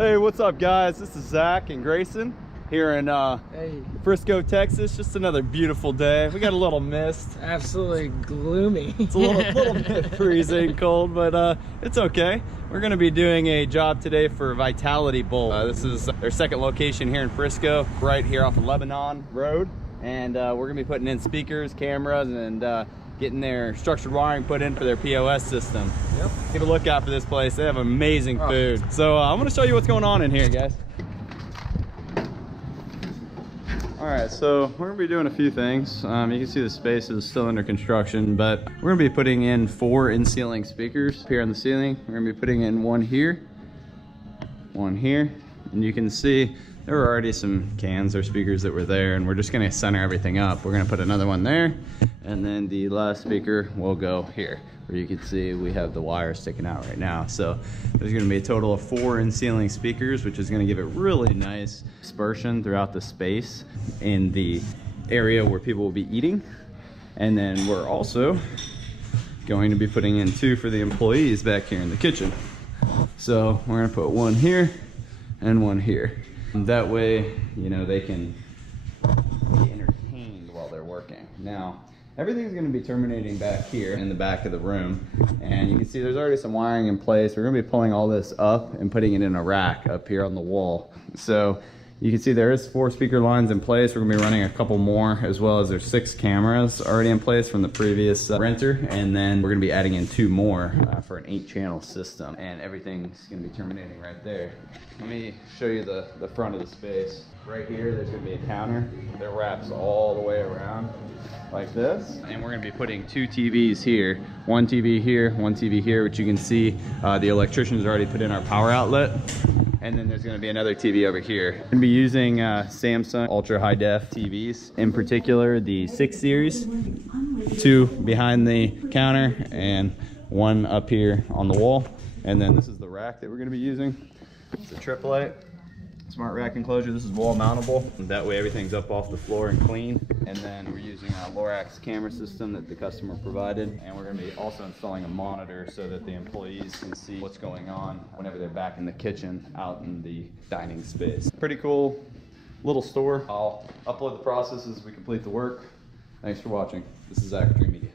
Hey, what's up, guys? This is Zach and Grayson here in Frisco, Texas. Just another beautiful day. We got a little mist. Absolutely gloomy. It's a little bit freezing cold, but it's okay. We're going to be doing a job today for Vitality Bowl. This is their second location here in Frisco, right here off of Lebanon Road. And we're going to be putting in speakers, cameras, and getting their structured wiring put in for their POS system. Yep. Keep a lookout for this place. They have amazing food. So I'm going to show you what's going on in here, guys. All right, so we're gonna be doing a few things. You can see the space is still under construction, but we're gonna be putting in 4 in-ceiling speakers here on the ceiling. We're gonna be putting in one here, and you can see there were already some cans or speakers that were there, and we're just gonna center everything up. We're gonna put another one there, and then the last speaker will go here, where you can see we have the wire sticking out right now. So there's gonna be a total of 4 in-ceiling speakers, which is gonna give it really nice dispersion throughout the space in the area where people will be eating. And then we're also going to be putting in 2 for the employees back here in the kitchen. So we're gonna put one here and one here. And that way, you know, they can be entertained while they're working. Now, everything's going to be terminating back here in the back of the room, and you can see there's already some wiring in place. We're going to be pulling all this up and putting it in a rack up here on the wall. So you can see there is 4 speaker lines in place. We're going to be running a couple more, as well as there's 6 cameras already in place from the previous renter, and then we're going to be adding in 2 more for an 8-channel system, and everything's going to be terminating right there. Let me show you the front of the space. Right here, there's going to be a counter that wraps all the way around like this, and we're going to be putting 2 TVs here, one TV here, one TV here, which you can see the electrician's already put in our power outlet, and then there's going to be another TV over here. We're going to be using Samsung ultra high def TVs, in particular the 6 series, 2 behind the counter and 1 up here on the wall. And then this is the rack that we're going to be using. It's a AAA smart rack enclosure. This is wall mountable, and that way everything's up off the floor and clean. And then we're using a Lorax camera system that the customer provided, and we're going to be also installing a monitor so that the employees can see what's going on whenever they're back in the kitchen out in the dining space. Pretty cool little store. I'll upload the process as we complete the work. Thanks for watching. This is Zach at Dreamedia.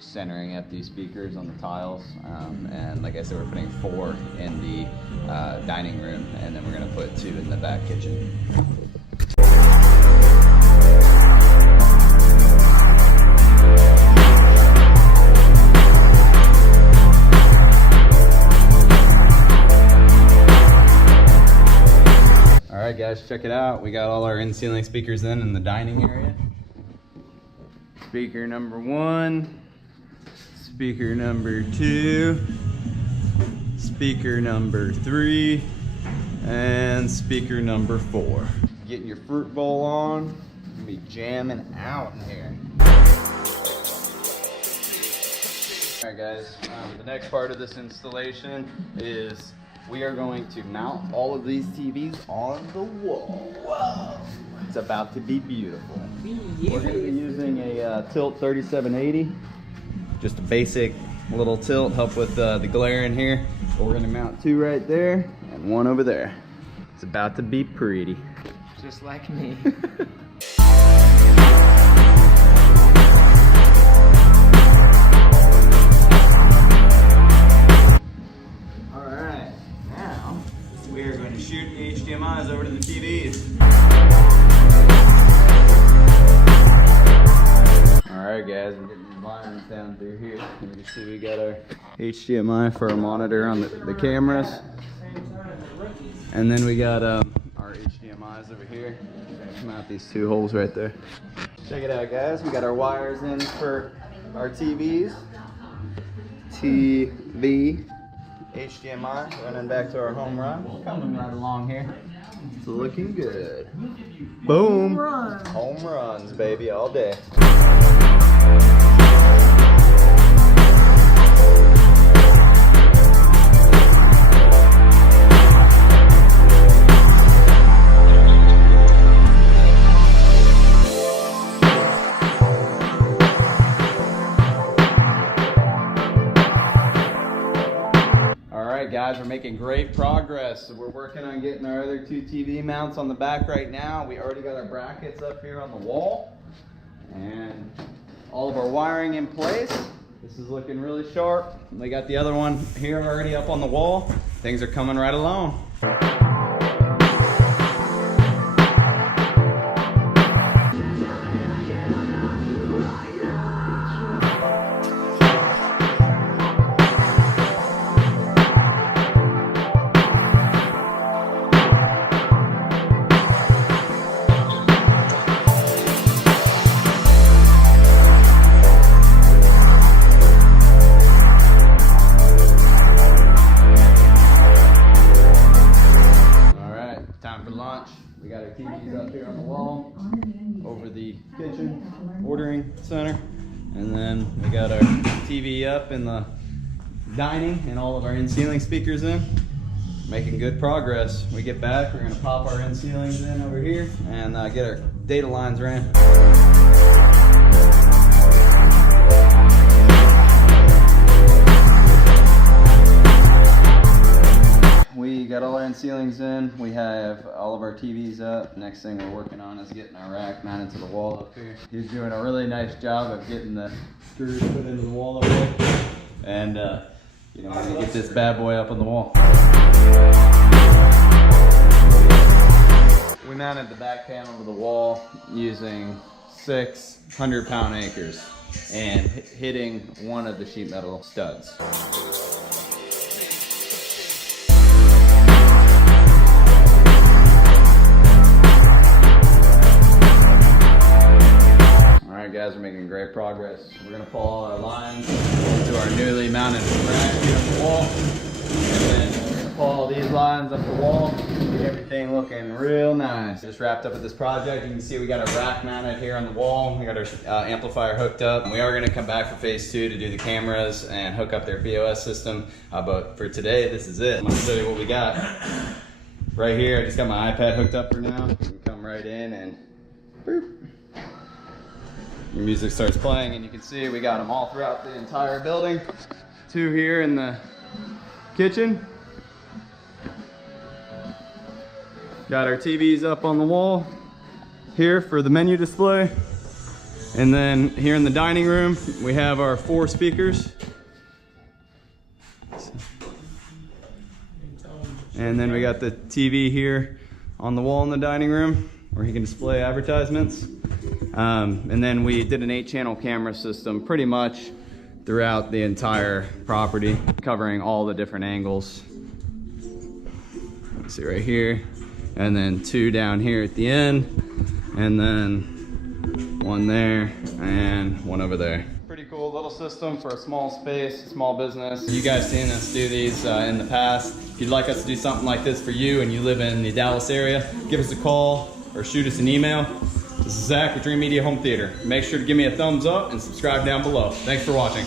Centering up these speakers on the tiles, and like I said, we're putting 4 in the dining room, and then we're going to put 2 in the back kitchen. All right, guys, check it out. We got all our in-ceiling speakers in the dining area. Speaker number 1. Speaker number 2, speaker number 3, and speaker number 4. Getting your fruit bowl on, you're gonna be jamming out in here. All right, guys, the next part of this installation is we are going to mount all of these TVs on the wall. Whoa! It's about to be beautiful. We're gonna be using a Tilt 3780. Just a basic little tilt, help with the glare in here. But we're gonna mount 2 right there and 1 over there. It's about to be pretty. Just like me. through here. You can see we got our HDMI for our monitor on the cameras. And then we got our HDMIs over here. Come out these two holes right there. Check it out, guys. We got our wires in for our TVs. TV, HDMI, running back to our home run. Coming right along here. It's looking good. Boom! Home runs, baby, all day. Guys, we're making great progress. We're working on getting our other two TV mounts on the back right now. We already got our brackets up here on the wall and all of our wiring in place. This is looking really sharp. We got the other one here already up on the wall. Things are coming right along. We got our TVs up here on the wall over the kitchen ordering center, and then we got our TV up in the dining and all of our in-ceiling speakers in. Making good progress. We get back, we're going to pop our in-ceilings in over here and get our data lines ran. We got all our in-ceilings in. We have all of our TVs up. Next thing we're working on is getting our rack mounted to the wall up here. He's doing a really nice job of getting the screws put into the wall up there. And you know, we're gonna get this bad boy up on the wall. We mounted the back panel to the wall using 6 100-pound anchors and hitting one of the sheet metal studs. Alright guys, we're making great progress. We're going to pull all our lines to our newly mounted rack here on the wall. And then we're going to pull all these lines up the wall. Get everything looking real nice. Just wrapped up with this project. You can see we got our rack mounted here on the wall. We got our amplifier hooked up. We are going to come back for phase 2 to do the cameras and hook up their POS system. But for today, this is it. I'm going to show you what we got. Right here, I just got my iPad hooked up for now. You can come right in and boop. Your music starts playing, and you can see we got them all throughout the entire building. 2 here in the kitchen. Got our TVs up on the wall here for the menu display. And then here in the dining room, we have our 4 speakers. And then we got the TV here on the wall in the dining room where he can display advertisements. And then we did an 8-channel camera system pretty much throughout the entire property, covering all the different angles. Let's see right here, and then 2 down here at the end, and then 1 there and 1 over there. Pretty cool little system for a small space, small business. You guys seen us do these in the past. If you'd like us to do something like this for you and you live in the Dallas area, give us a call or shoot us an email. This is Zach with Dreamedia Home Theater. Make sure to give me a thumbs up and subscribe down below. Thanks for watching.